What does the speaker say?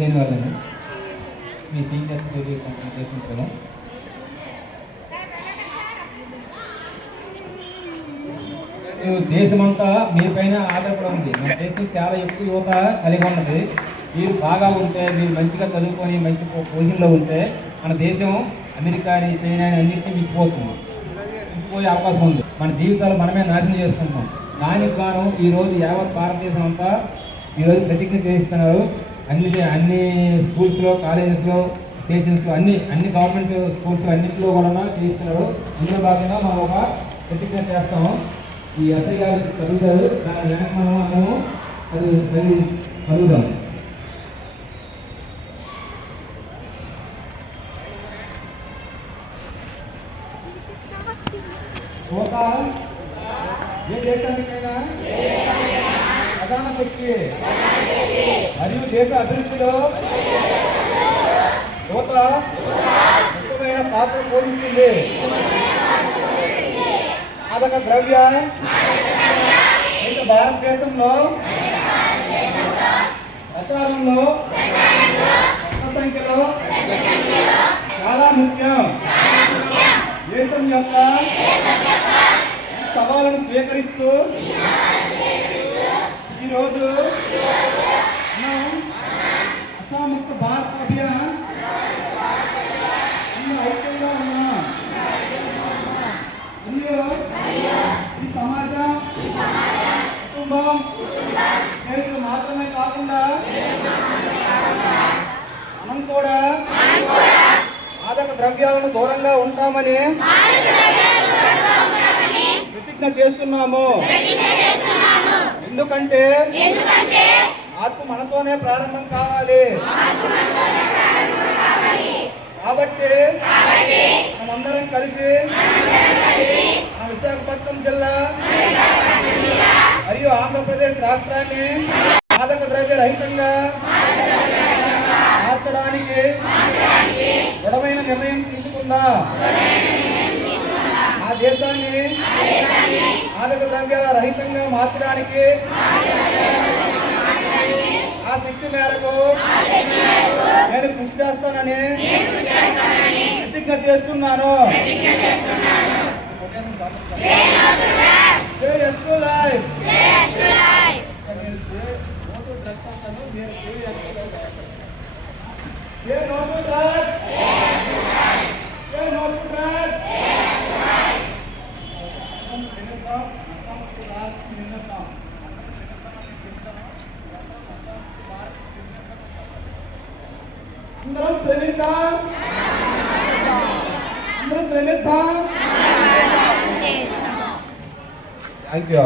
లేని వాళ్ళని మీ సీనియర్స్ చేసిన కదా మీరు దేశమంతా మీ పైన ఆధారపడి ఉంది. మన దేశం చాలా ఎక్కువ యువత కలిగి ఉన్నది. మీరు బాగా ఉంటే మీరు మంచిగా చదువుకొని మంచి పొజిషన్లో ఉంటే మన దేశం అమెరికాని చైనా అన్నింటినీ మించిపోతుంది. మించిపోయే అవకాశం ఉంది. మన జీవితాలు మనమే నాశనం చేసుకుంటాం దానికి గాను ఈరోజు యావత్ భారతదేశం అంతా ఈరోజు ప్రతిజ్ఞ చేస్తున్నారు అన్ని అన్ని స్కూల్స్లో కాలేజెస్లో స్టేషన్స్లో అన్ని అన్ని గవర్నమెంట్ స్కూల్స్లో అన్నింటిలో కూడా చేస్తున్నారు అందులో భాగంగా మనం ఒక ప్రతిజ్ఞ చేస్తాము. ఈ ఎస్ఐ గారు చదువుతారు. దాని వెనక మనం మనము అది అది చదువుదాం. యువత ఏ దేశానికైనా? ప్రధాన శక్తి. మరియు దేశ అభివృద్ధిలో యువత ముఖ్యమైన పాత్ర పోషిస్తుంది. అదొక ద్రవ్య అయితే భారతదేశంలో ప్రచారంలో పెద్ద సంఖ్యలో చాలా ముఖ్యం. దేశం యొక్క సవాళ్ళను స్వీకరిస్తూ ఈరోజు మనం అసాముక్త భారత అభియాన్ అన్న ఐక్యంగా ఉన్నాం. మరియు ఈ సమాజం కుటుంబం స్నేహితులు మాత్రమే కాకుండా మనం కూడా మాదక ద్రవ్యాలను దూరంగా ఉంటామని ప్రతిజ్ఞ చేస్తున్నాము. ఎందుకంటే మార్పు మనతోనే ప్రారంభం కావాలి. కాబట్టి మనమందరం కలిసి మన విశాఖపట్నం జిల్లా మరియు ఆంధ్రప్రదేశ్ రాష్ట్రాన్ని మాదక ద్రవ్య రహితంగా మార్చడానికి దృఢమైన నిర్ణయం తీసుకుందా? ఆ దేశాన్ని మాదక ద్రవ్యాల రహితంగా మార్చడానికి ఆ శక్తి మేరకు నేను కృషి చేస్తానని ప్రతిజ్ఞ చేస్తున్నాను. ఏ నోటు to అందరం శ్రమిద్దాం అందరం శ్రమిద్దాం థ్యాంక్ యూ